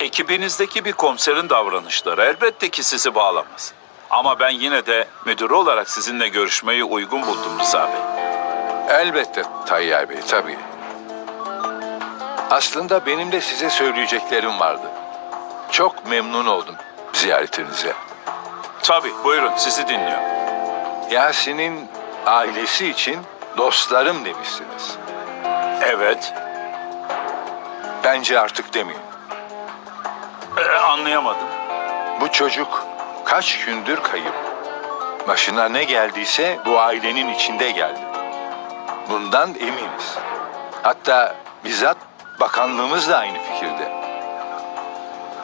Ekibinizdeki bir komiserin davranışları elbette ki sizi bağlamaz. Ama ben yine de müdür olarak sizinle görüşmeyi uygun buldum Rıza Bey. Elbette Tayyar Bey, tabii. Aslında benim de size söyleyeceklerim vardı. Çok memnun oldum ziyaretinize. Tabii, buyurun sizi dinliyorum. Yasin'in ailesi için dostlarım demişsiniz. Evet, Bence artık demeyin. E, anlayamadım. Bu çocuk kaç gündür kayıp. Başına ne geldiyse bu ailenin içinde geldi. Bundan eminiz. Hatta bizzat bakanlığımız da aynı fikirde.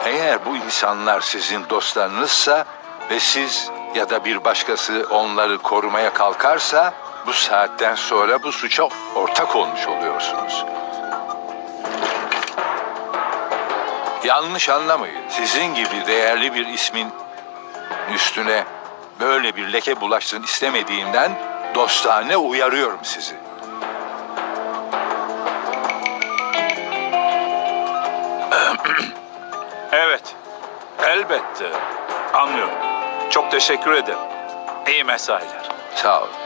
Eğer bu insanlar sizin dostlarınızsa ve siz ya da bir başkası onları korumaya kalkarsa bu saatten sonra bu suça ortak olmuş oluyorsunuz. Yanlış anlamayın. Sizin gibi değerli bir ismin üstüne böyle bir leke bulaşsın istemediğimden dostane uyarıyorum sizi. Evet, elbette. Anlıyorum. Çok teşekkür ederim. İyi mesailer. Sağ olun.